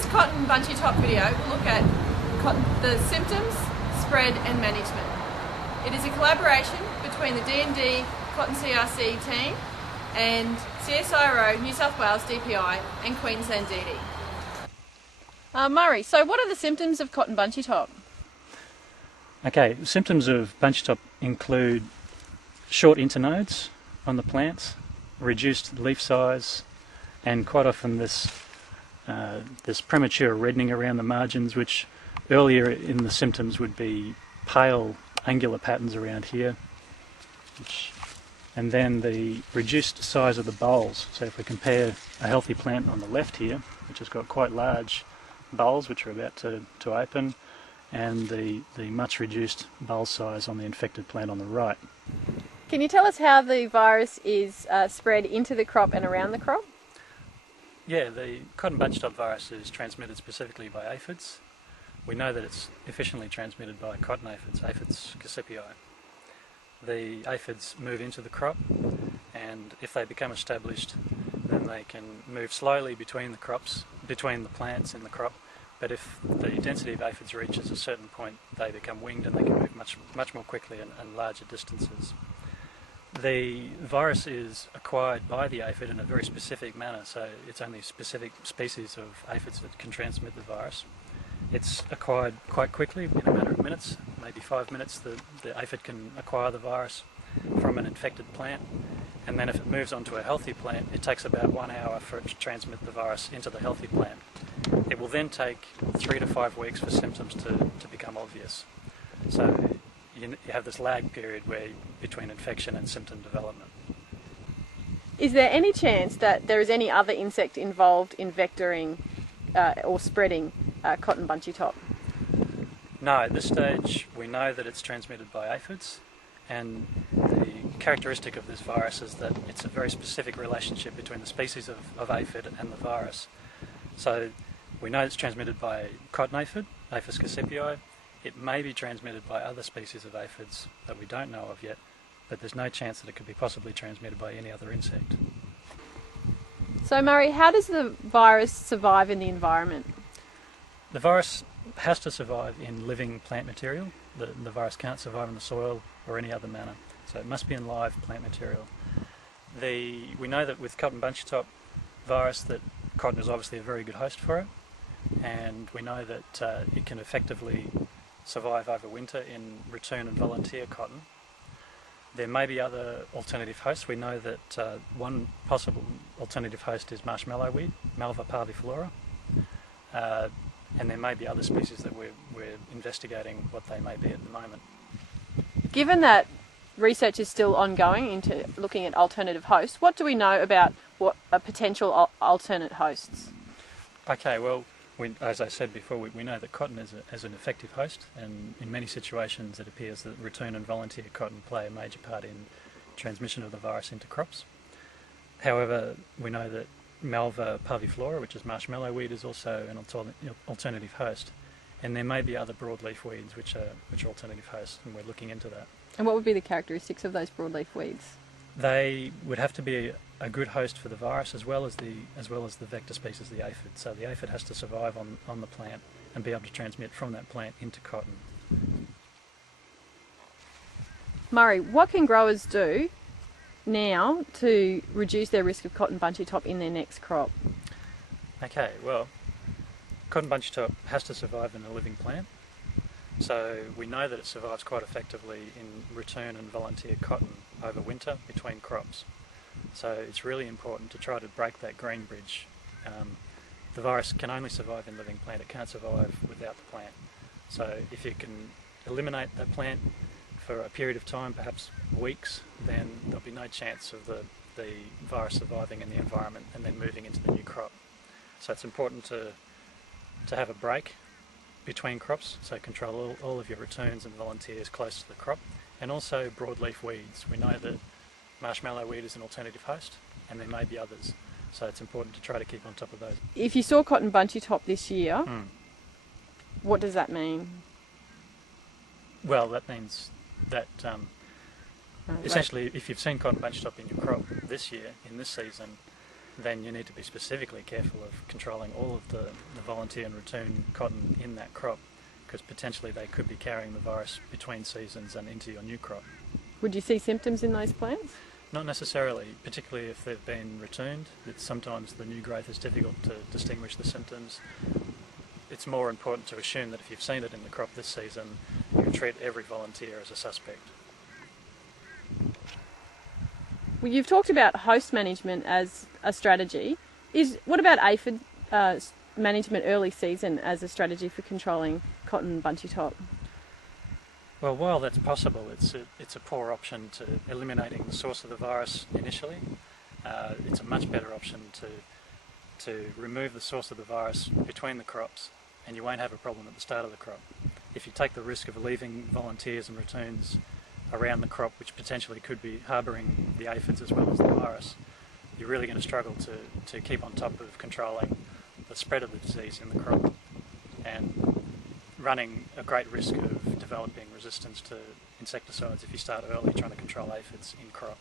this cotton Bunchytop video, we'll look at the symptoms, spread and management. It is a collaboration between the D&D Cotton CRC team and CSIRO, New South Wales DPI and Queensland DD. Murray, so what are the symptoms of cotton Bunchytop? Okay, symptoms of Bunchytop include short internodes on the plants, reduced leaf size, and quite often this premature reddening around the margins, which earlier in the symptoms would be pale angular patterns around here, and then the reduced size of the bulbs. So if we compare a healthy plant on the left here, which has got quite large bulbs which are about to open, and the much reduced bulb size on the infected plant on the right. Can you tell us how the virus is spread into the crop and around the crop? Yeah, the cotton Bunchytop virus is transmitted specifically by aphids. We know that it's efficiently transmitted by cotton aphids, Aphids cassipii. The aphids move into the crop, and if they become established, then they can move slowly between the crops, between the plants in the crop. But if the density of aphids reaches a certain point, they become winged and they can move much more quickly and larger distances. The virus is acquired by the aphid in a very specific manner, so it's only specific species of aphids that can transmit the virus. It's acquired quite quickly, in a matter of minutes, maybe 5 minutes. The aphid can acquire the virus from an infected plant, and then if it moves onto a healthy plant, it takes about 1 hour for it to transmit the virus into the healthy plant. It will then take 3 to 5 weeks for symptoms to become obvious. So you have this lag period between infection and symptom development. Is there any chance that there is any other insect involved in vectoring or spreading cotton Bunchytop? No, at this stage we know that it's transmitted by aphids, and the characteristic of this virus is that it's a very specific relationship between the species of aphid and the virus. So we know it's transmitted by cotton aphid, Aphids cassipii. It may be transmitted by other species of aphids that we don't know of yet, but there's no chance that it could be possibly transmitted by any other insect. So Murray, how does the virus survive in the environment? The virus has to survive in living plant material. The virus can't survive in the soil or any other manner, so it must be in live plant material. We know that with cotton Bunchytop virus that cotton is obviously a very good host for it, and we know that it can effectively survive over winter in return and volunteer cotton. There may be other alternative hosts. We know that one possible alternative host is marshmallow weed, Malva parviflora, and there may be other species that we're investigating what they may be at the moment. Given that research is still ongoing into looking at alternative hosts, what do we know about what are potential alternate hosts? Okay, well, as I said before, we know that cotton is an effective host, and in many situations it appears that return and volunteer cotton play a major part in transmission of the virus into crops. However, we know that Malva parviflora, which is marshmallow weed, is also an alternative host, and there may be other broadleaf weeds which are alternative hosts, and we're looking into that. And what would be the characteristics of those broadleaf weeds? They would have to be a good host for the virus as well as the vector species, the aphid. So the aphid has to survive on the plant and be able to transmit from that plant into cotton. Murray, what can growers do now to reduce their risk of cotton Bunchytop in their next crop? Okay, well, cotton Bunchytop has to survive in a living plant. So we know that it survives quite effectively in return and volunteer cotton over winter between crops. So it's really important to try to break that green bridge. The virus can only survive in living plant, it can't survive without the plant. So if you can eliminate that plant for a period of time, perhaps weeks, then there'll be no chance of the virus surviving in the environment and then moving into the new crop. So it's important to have a break between crops, so control all of your returns and volunteers close to the crop, and also broadleaf weeds. We know that marshmallow weed is an alternative host, and there may be others, so it's important to try to keep on top of those. If you saw cotton Bunchytop this year, what does that mean? Well, that means that essentially if you've seen cotton Bunchytop in your crop this year, in this season, then you need to be specifically careful of controlling all of the volunteer and ratoon cotton in that crop, because potentially they could be carrying the virus between seasons and into your new crop. Would you see symptoms in those plants? Not necessarily, particularly if they've been ratooned. Sometimes the new growth is difficult to distinguish the symptoms. It's more important to assume that if you've seen it in the crop this season, you treat every volunteer as a suspect. Well, you've talked about host management as a strategy. What about aphid management early season as a strategy for controlling cotton bunchytop? Well, while that's possible, it's a poor option to eliminating the source of the virus initially. It's a much better option to remove the source of the virus between the crops, and you won't have a problem at the start of the crop. If you take the risk of leaving volunteers and ratoons around the crop, which potentially could be harbouring the aphids as well as the virus, you're really going to struggle to keep on top of controlling the spread of the disease in the crop, and running a great risk of developing resistance to insecticides if you start early trying to control aphids in crop.